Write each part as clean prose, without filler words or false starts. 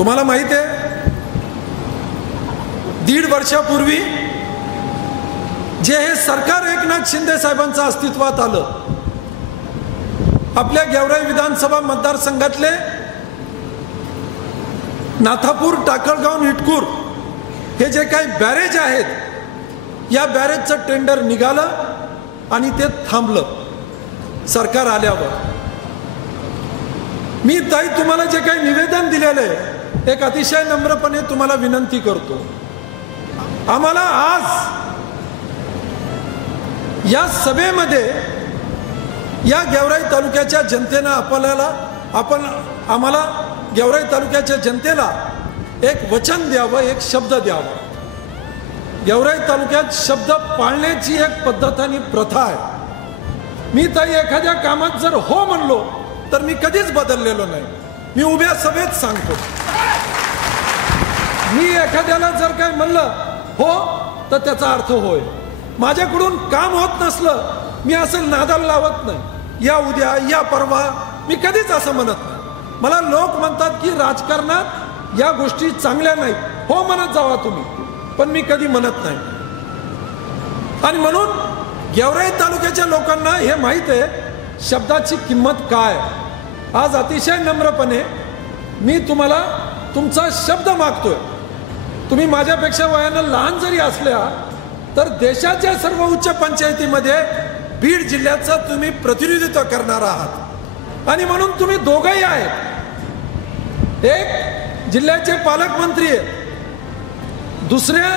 तुम्हाला माहिती आहे 1.5 वर्षापूर्वी जे हे सरकार एकनाथ शिंदे साहेबांचं अस्तित्वात आलं, आपल्या गेवराई विधानसभा मतदारसंघातले नाथापूर, टाकळगाव, इटकूर हे जे काही बॅरेज आहेत, या बॅरेजचं टेंडर निघालं आणि ते थांबलं सरकार आल्यावर. मी ताई तुम्हाला जे काही निवेदन दिलेलं आहे, एक अतिशय नम्रपणे तुम्हाला विनंती करतो, आम्हाला आज या सभेमध्ये या गेवराई तालुक्याच्या जनतेनं आम्हाला गेवराई तालुक्याच्या जनतेला एक वचन द्यावं, एक शब्द द्यावा. गेवराई तालुक्यात शब्द पाळण्याची एक पद्धत आणि प्रथा आहे. मी ताई एखाद्या कामात जर हो म्हणलो तर मी कधीच बदललेलो नाही. मी उभ्या सभेत सांगतो, मी एखाद्याला जर काय म्हणलं हो तर त्याचा अर्थ होय. माझ्याकडून काम होत नसलं मी असं नादाला लावत नाही, या उद्या या परवा, मी कधीच असं म्हणत नाही. मला लोक म्हणतात की राजकारणात या गोष्टी चांगल्या नाहीत, हो म्हणत जावा तुम्ही, पण मी कधी म्हणत नाही. आणि म्हणून गेवराई तालुक्याच्या लोकांना हे माहित आहे शब्दाची किंमत काय. आज अतिशय नम्रपणे मी तुम्हाला तुमचा शब्द मागतोय. तुम्ही माझ्यापेक्षा वयानं लहान जरी असल्या तर देशाच्या सर्व उच्च पंचायतीमध्ये बीड जिल्ह्याचं तुम्ही प्रतिनिधित्व करणार आहात. आणि म्हणून तुम्ही दोघंही आहेत, एक जिल्ह्याचे पालकमंत्री आहेत, दुसऱ्या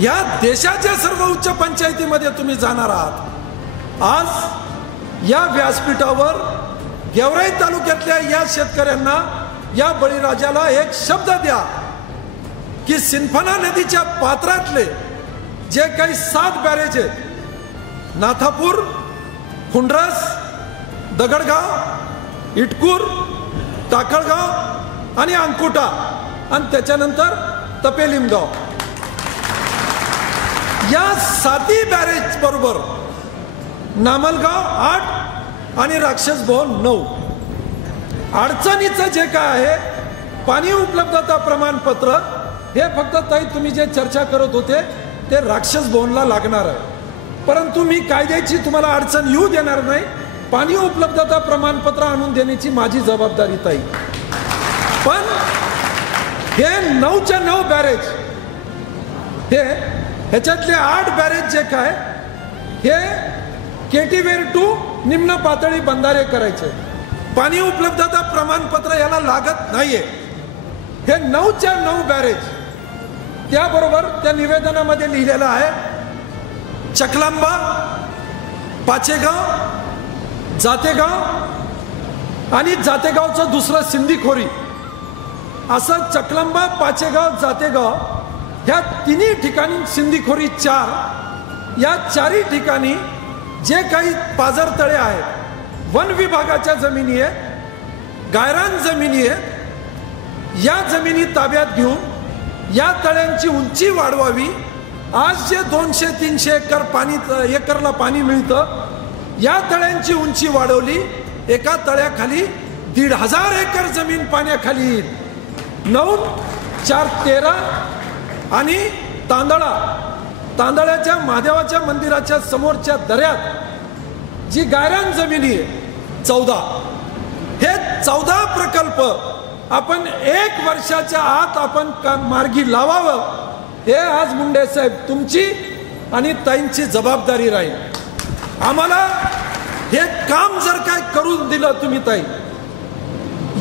या देशाच्या सर्व उच्च पंचायतीमध्ये तुम्ही जाणार आहात. आज या व्यासपीठावर गेवराई तालुक्यातल्या या शेतकऱ्यांना, या बळीराजाला एक शब्द द्या की सिंदफणा नदीच्या पात्रातले जे काही 7 बॅरेज आहेत, नाथापूर, खुंड्रस, दगडगाव, इटकूर, टाकळगाव आणि अंकुटा आणि त्याच्यानंतर तपेलिमगाव, या 7 बॅरेज बरोबर नामलगाव 8 आणि राक्षस भवन 9. अडचणीचं जे काय आहे पाणी उपलब्धता प्रमाणपत्र, हे फक्त ताई तुम्ही जे चर्चा करत होते ते राक्षस भवनला लागणार आहे. परंतु मी कायद्याची तुम्हाला अडचण येऊ देणार नाही. पाणी उपलब्धता प्रमाणपत्र आणून देण्याची माझी जबाबदारी ताई. पण हे 9च्या 9 बॅरेज, हे ह्याच्यातले 8 बॅरेज जे काय हे केटीवेर टू निम्न पातळी बंधारे करायचे, पाणी उपलब्धता प्रमाणपत्र याला लागत नाहीये. हे 9च्या 9 बॅरेज, त्याबरोबर त्या निवेदनामध्ये लिहिलेलं आहे चकलांबा, पाचेगाव, जातेगाव आणि जातेगावचं दुसरं सिंधीखोरी, असं चकलांबा, पाचेगाव, जातेगाव ह्या 3 ठिकाणी, सिंधीखोरी 4, या 4ही ठिकाणी जे काही पाझरतळे आहेत, वन विभागाच्या जमिनी आहे, गायरान जमिनी आहे, या जमिनी ताब्यात घेऊन या तळ्यांची उंची वाढवावी. आज जे 200-300 एकरला पाणी मिळतं, या तळ्यांची उंची वाढवली. एका तळ्याखाली 1,500 एकर जमीन पाण्याखाली येईल. 9, 4, 13 आणि तांदळाच्या महादेवाच्या मंदिराच्या समोरच्या दऱ्यात जी गायरान जमिनी आहे 14, हे 14 प्रकल्प आपण 1 वर्षाच्या आत आपण मार्गी लावावं. हे आज मुंडे साहेब तुमची आणि ताईंची जबाबदारी राहील. आम्हाला हे काम जर काय करून दिलं तुम्ही ताई,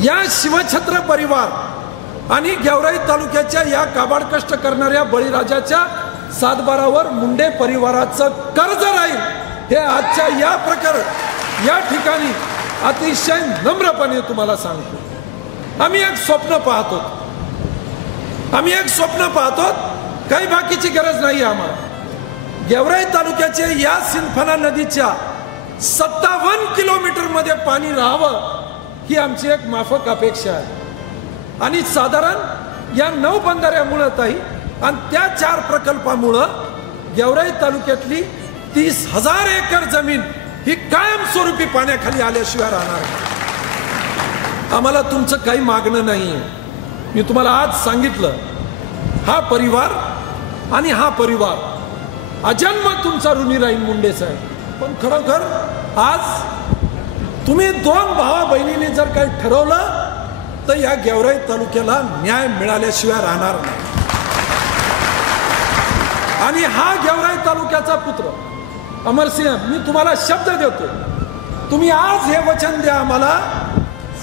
या शिवछत्र परिवार आणि गेवराई तालुक्याच्या या काबाड कष्ट करणाऱ्या बळीराजाच्या 7-12वर मुंडे परिवाराचं कर्ज राहील. हे आजच्या या ठिकाणी अतिशय नम्रपणे तुम्हाला सांगतो. आम्ही एक स्वप्न पाहतो, काही बाकीची गरज नाही आम्हाला. गेवराई तालुक्याच्या या सिंदफणा नदीच्या 57 किलोमीटर मध्ये पाणी राहावं ही आमची एक माफक अपेक्षा आहे. आणि साधारण या 9 बंधाऱ्यामुळे ताई आणि त्या 4 प्रकल्पामुळं गेवराई तालुक्यातली 30,000 एकर जमीन ही कायमस्वरूपी पाण्याखाली आल्याशिवाय राहणार. आम्हाला तुमचं काही मागणं नाहीये. मी तुम्हाला आज सांगितलं, हा परिवार आणि हा परिवार अजन्म तुमचा ऋणी राहील मुंडे साहेब. पण खरोखर आज तुम्ही दोन भावा बहिणींनी जर काही ठरवलं तर या गेवराई तालुक्याला न्याय मिळाल्याशिवाय राहणार नाही. आणि हा गेवराई तालुक्याचा पुत्र अमरसिंह, मी तुम्हाला शब्द देतो, तुम्ही आज हे वचन द्या आम्हाला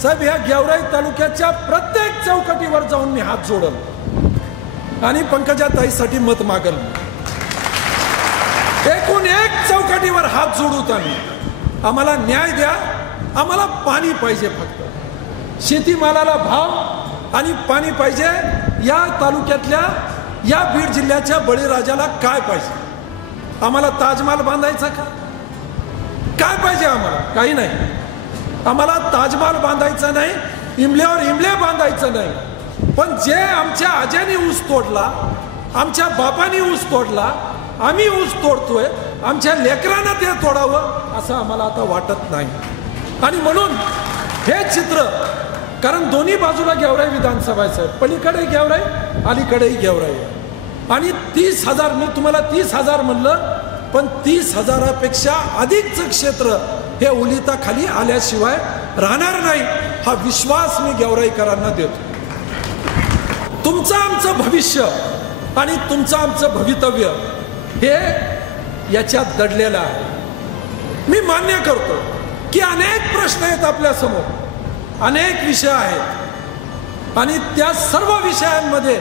साहेब, या गेवराई तालुक्याच्या प्रत्येक चौकटीवर जाऊन मी हात जोडल आणि पंकजाताईसाठी मत मागल. एकूण एक चौकटीवर हात जोडूत आम्हाला न्याय द्या. आम्हाला पाणी पाहिजे, फक्त शेतीमालाला भाव आणि पाणी पाहिजे. या तालुक्यातल्या, या बीड जिल्ह्याच्या बळीराजाला काय पाहिजे? आम्हाला ताजमहाल बांधायचा का? काय पाहिजे आम्हाला? काही नाही. आम्हाला ताजमहाल बांधायचा नाही, इमल्यावर इमले बांधायचं नाही. पण जे आमच्या आज्याने ऊस तोडला, आमच्या बापाने ऊस तोडला, आम्ही ऊस तोडतोय, आमच्या लेकरांना ते तोडावं असं आम्हाला आता वाटत नाही. आणि म्हणून हे चित्र, कारण दोन्ही बाजूला गेवराई विधानसभा आहे, पलीकडे गेवराई, अलीकडेही गेवराई आहे. आणि 30,000, मी तुम्हाला 30,000 म्हणलं, पण 30,000पेक्षा अधिकचं क्षेत्र हे ओलिताखाली आल्याशिवाय राहणार नाही, हा विश्वास मी गेवराईकरांना देतो. तुमचं आमचं भविष्य आणि तुमचं आमचं भवितव्य हे याच्यात दडलेलं आहे. मी मान्य करतो की अनेक प्रश्न आहेत आपल्या समोर, अनेक विषय आहेत, आणि त्या सर्व विषयांमध्ये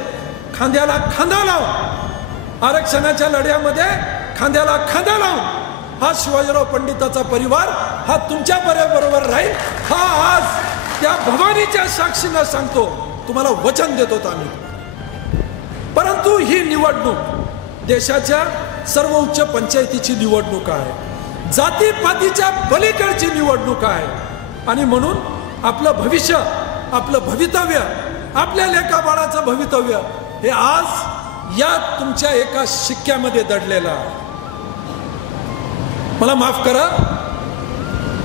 खांद्याला खांदा लावून, आरक्षणाच्या लढ्यामध्ये खांद्याला खांदा लावून हा शिवाजीराव पंडिताचा परिवार हा तुमच्या बरोबर राहील. हा आज त्या भवानीच्या साक्षीनं सांगतो, तुम्हाला वचन देतो आम्ही. परंतु ही निवडणूक देशाच्या सर्वोच्च पंचायतीची निवडणूक आहे, जातीपातीच्या पलीकडची निवडणूक आहे. आणि म्हणून आपलं भविष्य, आपलं भवितव्य, आपल्या लेकाबाळाचं भवितव्य हे आज या तुमच्या एका शिक्क्यामध्ये दडलेलं आहे. मला माफ करा,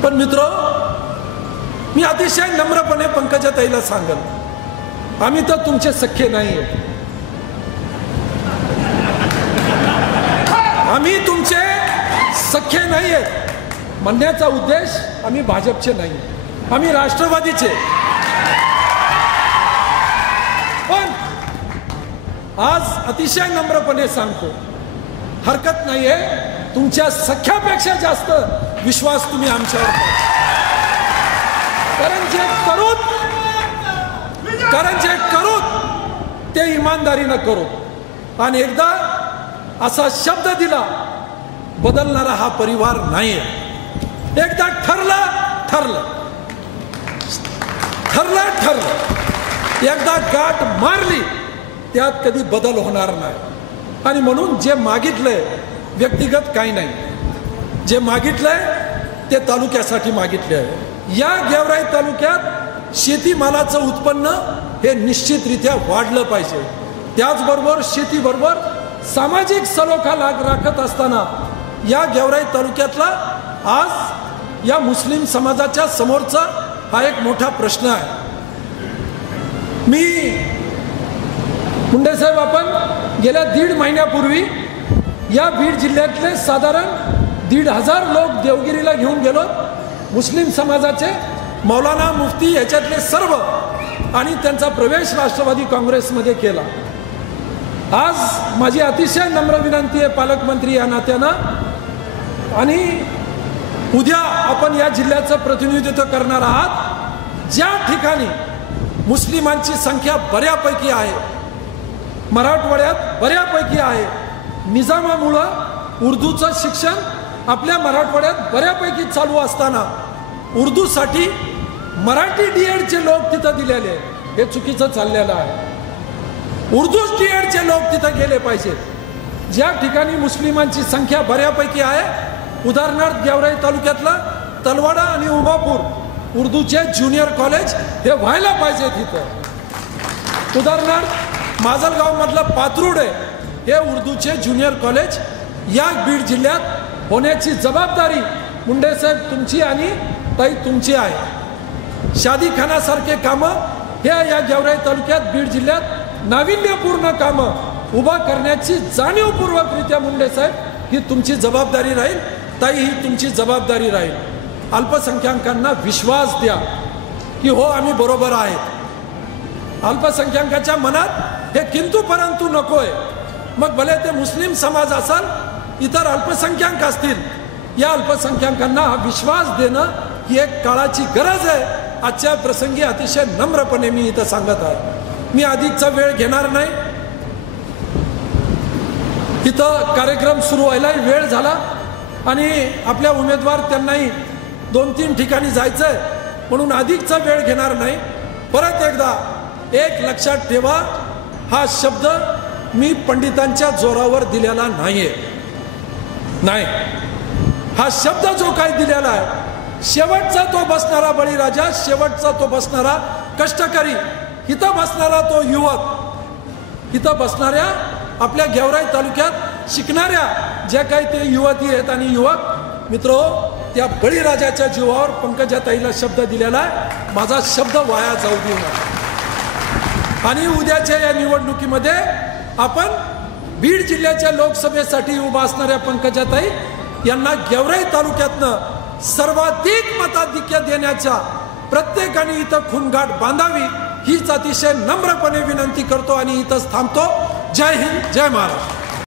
पण मित्र, मी अतिशय नम्रपणे पंकजाताईला सांगेन, आम्ही तर तुमचे सख्खे नाही, आम्ही तुमचे सख्खे नाही आहेत म्हणण्याचा उद्देश, आम्ही भाजपचे नाही, आम्ही राष्ट्रवादीचे. पण आज अतिशय नम्रपणे सांगतो, हरकत नाहीये, तुमच्या सख्यापेक्षा जास्त विश्वास तुम्ही आमच्यावर, कारण जे करूत ते इमानदारीनं करू. आणि एकदा असा शब्द दिला, बदलणारा हा परिवार नाहीये. एकदा ठरलं, एकदा गाठ मारली, त्यात कधी बदल होणार नाही. आणि म्हणून जे मागितलंय, व्यक्तिगत काही नाही, जे मागितलंय ते तालुक्यासाठी मागितले आहे. या गेवराई तालुक्यात शेतीमालाचं उत्पन्न हे निश्चितरित्या वाढलं पाहिजे. त्याचबरोबर शेतीबरोबर सामाजिक सलोखा राखत असताना या गेवराई तालुक्यातला आज या मुस्लिम समाजाच्या समोरचा हा एक मोठा प्रश्न आहे. मी मुंडेसाहेब, आपण गेल्या 1.5 महिन्यापूर्वी या बीड जिल्ह्यातले साधारण 1,500 लोक देवगिरीला घेऊन गेलो. मुस्लिम समाजाचे, मौलाना, मुफ्ती याच्यातले सर्व, आणि त्यांचा प्रवेश राष्ट्रवादी काँग्रेसमध्ये केला. आज माझी अतिशय नम्र विनंती आहे पालकमंत्री या नात्यानं, आणि उद्या आपण या जिल्ह्याचं प्रतिनिधित्व करणार आहात, ज्या ठिकाणी मुस्लिमांची संख्या बऱ्यापैकी आहे, मराठवाड्यात बऱ्यापैकी आहे, निजामामुळं उर्दूचं शिक्षण आपल्या मराठवाड्यात बऱ्यापैकी चालू असताना उर्दूसाठी मराठी डीएडचे लोक तिथं दिलेले, हे चुकीचं चाललेलं आहे. उर्दू डीएडचे लोक तिथं गेले पाहिजेत. ज्या ठिकाणी मुस्लिमांची संख्या बऱ्यापैकी आहे, उदाहरणार्थ गेवराई तालुक्यातला तलवाडा आणि उमापूर उर्दूचे ज्युनियर कॉलेज हे व्हायला पाहिजे तिथं. उदाहरणार्थ माजलगाव मधलं पात्रुडे हे उर्दूचे ज्युनियर कॉलेज या बीड जिल्ह्यात होण्याची जबाबदारी मुंडेसाहेब तुमची आणि ताई तुमची आहे. शादीखानासारखे कामं या गेवराई तालुक्यात बीड जिल्ह्यात नाविन्यपूर्ण कामं उभा करण्याची जाणीवपूर्वकरित्या मुंडे साहेब ही तुमची जबाबदारी राहील. ताई, ही तुमची जबाबदारी राहील. अल्पसंख्याकांना विश्वास द्या की हो आम्ही बरोबर आहेत. अल्पसंख्याकाच्या मनात हे किंतु परंतु नकोय. मग भले ते मुस्लिम समाज असाल, इतर अल्पसंख्याक असतील, या अल्पसंख्याकांना हा विश्वास देणं ही एक काळाची गरज आहे. आजच्या प्रसंगी अतिशय नम्रपणे मी इथं सांगत आहे. मी अधिकचा वेळ घेणार नाही. इथं कार्यक्रम सुरू व्हायलाही वेळ झाला आणि आपल्या उमेदवार त्यांनाही 2-3 ठिकाणी जायचंय, म्हणून अधिकचा वेळ घेणार नाही. परत एकदा एक लक्षात ठेवा, हा शब्द मी पंडितांच्या जोरावर दिलेला नाहीये. नाही, हा शब्द जो काही दिलेला आहे, शेवटचा तो बसणारा बळीराजा, शेवटचा तो बसणारा कष्टकरी, इथं बसणारा तो युवक, इथं बसणाऱ्या आपल्या गेवराई तालुक्यात शिकणाऱ्या ज्या काही ते युवती आहेत आणि युवक मित्र, त्या बळीराजाच्या जीवावर पंकजाताईला शब्द दिलेला आहे. माझा शब्द वाया जाऊ देऊ नका. आणि उद्याच्या या निवडणुकीमध्ये आपण बीड जिल्ह्याच्या लोकसभेसाठी उभा असणाऱ्या पंकजाताई यांना गेवराई तालुक्यातनं सर्वाधिक मताधिक्य देण्याच्या प्रत्येकाने इथं खूणगाठ बांधावी हीच अतिशय नम्रपणे विनंती करतो आणि इथंच थांबतो. जय हिंद, जय महाराष्ट्र.